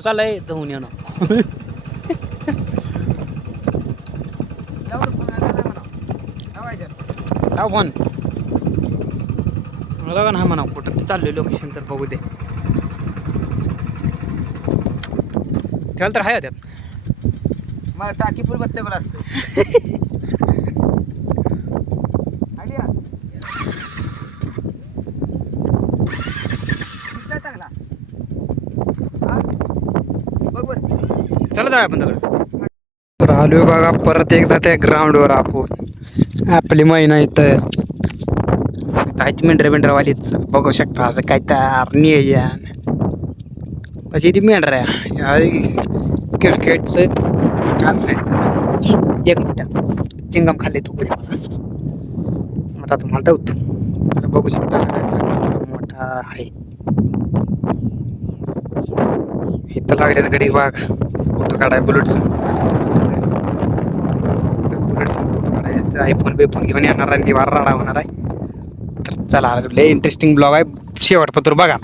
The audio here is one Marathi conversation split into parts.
कुठं चाललंय जाऊन येणं. लाव फोन बघा ना म्हणा कुठं चाललोय लोकेशन तर बघू दे. ठेवायला तर आहे त्यात मग टाकी फुल बत्तेवर असते. चांगला चला जाऊया आपण तिकडे. तर आलोय बघा परत एकदा त्या ग्राउंडवर आपण आपली महिना इथं काहीच मेंढरवालीच बघू शकता. असं काय तर नियोजन कशी ती मेंढर आहे क्रिकेटचं काय म्हणायचं. एक मिनिट चिंगम खाल्ले तू आता तुम्हाला तर बघू शकता मोठा आहे इथं लागले गडी वाघ. फोटो काढाय बुलेटचा फोटो काढायचा. आयफोन बेफोन घेऊन येणार आणि निवार राडा होणार आहे. तर चला लय इंटरेस्टिंग ब्लॉग आहे शेवटपत्र बघा.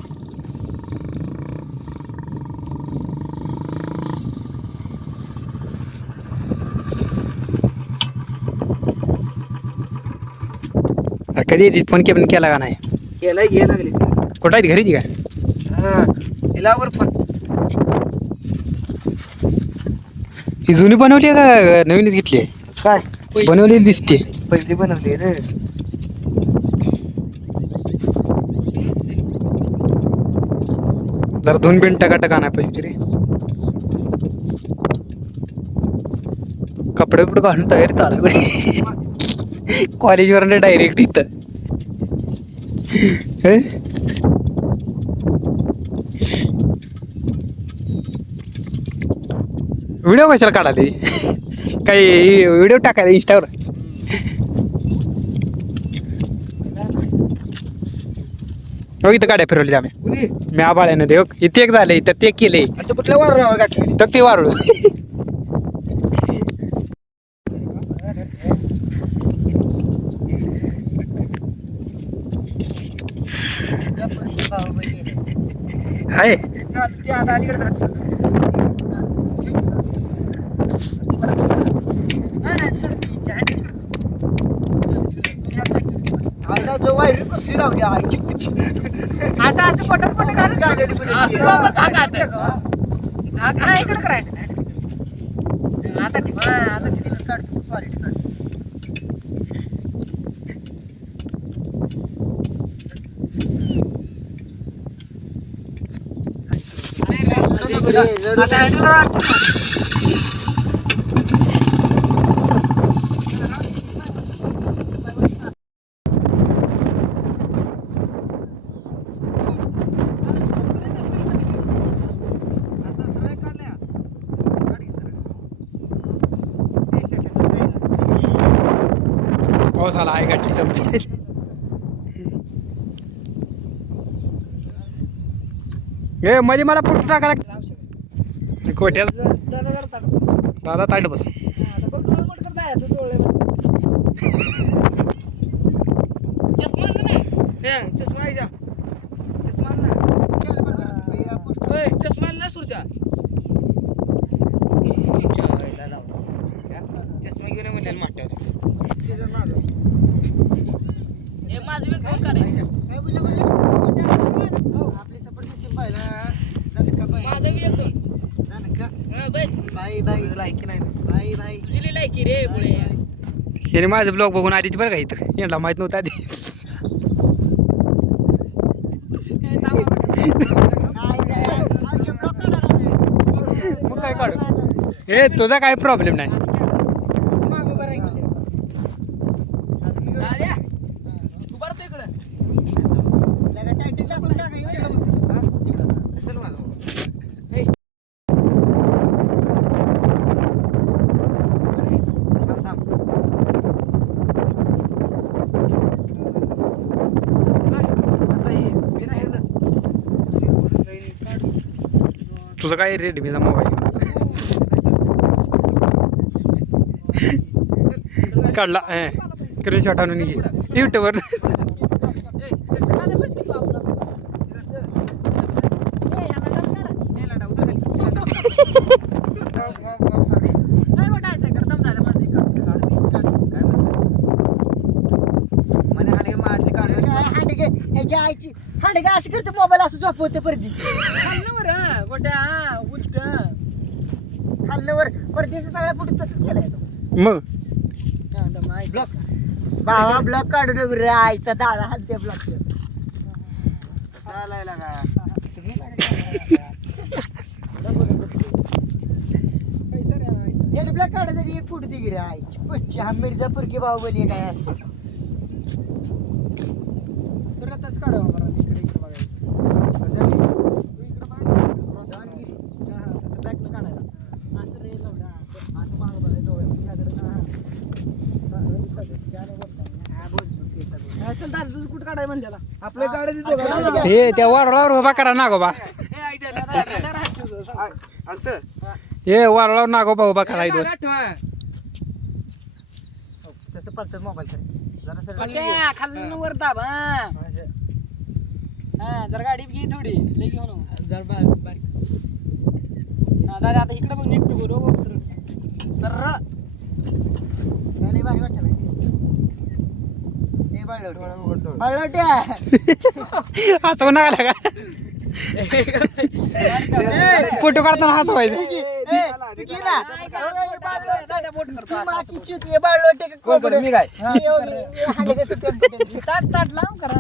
कधी येते फोन केला का नाही. केलाय घे लागली कुठं आहेत घरी ती काय लावर पण ही जुनी बनवली आहे का नवीनच घेतली आहे. काय बनवलेली दिसते. पहिली बनवली रे. जरा 2 बिन टका नाही पाहिजे रे. कपडे बिपडे घालून तयारीत आला कॉलेजवर डायरेक्ट इथं. व्हिडिओ कशाला काढाले काही व्हिडिओ टाकायला इंस्टावर. हो इथं गाड्या फिरवली आम्ही मी आबाळ्यानं देव इथे एक झालं इथं ते केले कुठल्या वारुळावर गाठले तर ते वारुळ. आहे असं असं पटत पटत इकडे करायचं आता पाऊस आला आहे गाठी संपली. हे मध्ये मला फोटो टाकायला कोट्याला दादा ताट बस. चष्मा ना सुरच्या चष्मा घेऊन म्हटलं मागच्या माझं वेग कोण काढायचं आपली सपोर्ट सिस्टीम पाहिला माझं वेग दोन बाई बाई लायकी नाही बाई बाई दिली लायकी रे पुढे. हे माझं ब्लॉग बघून आधी बरं का इथं यांना माहित नव्हतं आधी. मग काय काढू हे तुझा काय प्रॉब्लेम नाही. तू बरं इकडं तुझं काय रेडमीचा मोबाईल काढला स्क्रीनशॉट आणून घे युट्यूबवर. त्याच्या आईची हांडगा असं करते मोबाईल असं झोपवते परदेशी खाल्लं बरं गोट्या उलट खाल्ल्यावर परदेशी सगळ्या पुढे तसंच केलंय तो मग ब्लॉक बाबा ब्लॉक काढू दे रे आईचा दादा हात दे ब्लॉक ब्लॉक काढायसाठी एक फुट दिली रे आईची पच्ची हा मिर्जापूर की बाहुबली काय असतं सरतच काढा बरं इकडे इकडे बघायचं इकडे बघा तसं बॅकनं काढायला असं रे लवडा असं मागं बघायचं चल दादा तुझं कुठं काढाय म्हणल्याला आपल्या गाड्या हे त्या वारळावर उभा करा नागोबा असं हे वारळावर नागोबा उभा करा इथं तसं पलत मोबाईल कर जरा खाल्लं वर दाब हा जर गाडी घे थोडी लई घेऊन जर बारीक हा दादा आता इकडे बघ नीट बघ बघ सर नाही भारी वाटतं नाही बळवट्या हसवू नका का फोटो काढताना हसवायचं ताट लाव करा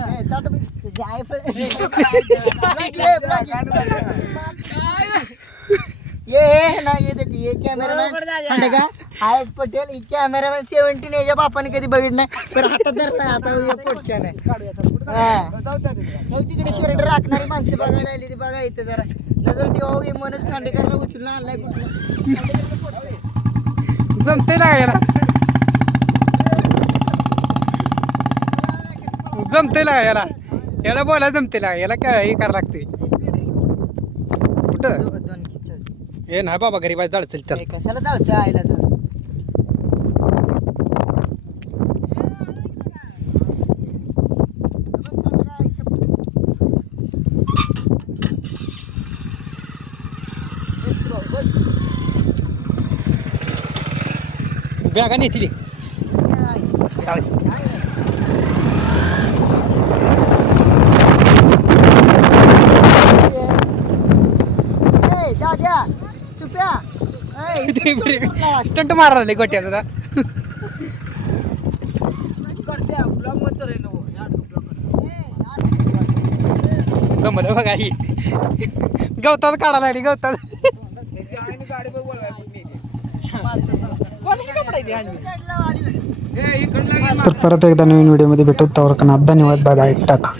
ये ना ये देख ये कॅमेरामॅन का आयत पटेल ही कॅमेरामॅन 17 याच्या बापाने कधी बघितलं नाही तर हातात धरलाय आता पोटच्या नाही तिकडे शर्ट राखणारी माणसं बघायला आली ती बघा इथे जरा नजर ठेवा हे मनोज खांडेकरला उचलून आणलाय कुठलं जमते ना याला जमते ना याला याला बोला जमते ना याला काय हे करावं लागते कुठं दोन खिच्च हे नाही बाबा घरी बाय जाळचल त्याला कशाला चालतं आईला जर बॅगा नाही तिथे दाद्या सुप्या स्टंट मारला गोट्याचा जमलं बघा ही गवतात काढायला लागली गवतात तर परत एकदा नवीन व्हिडिओमध्ये भेटू तोवर धन्यवाद बाय बाय टाटा.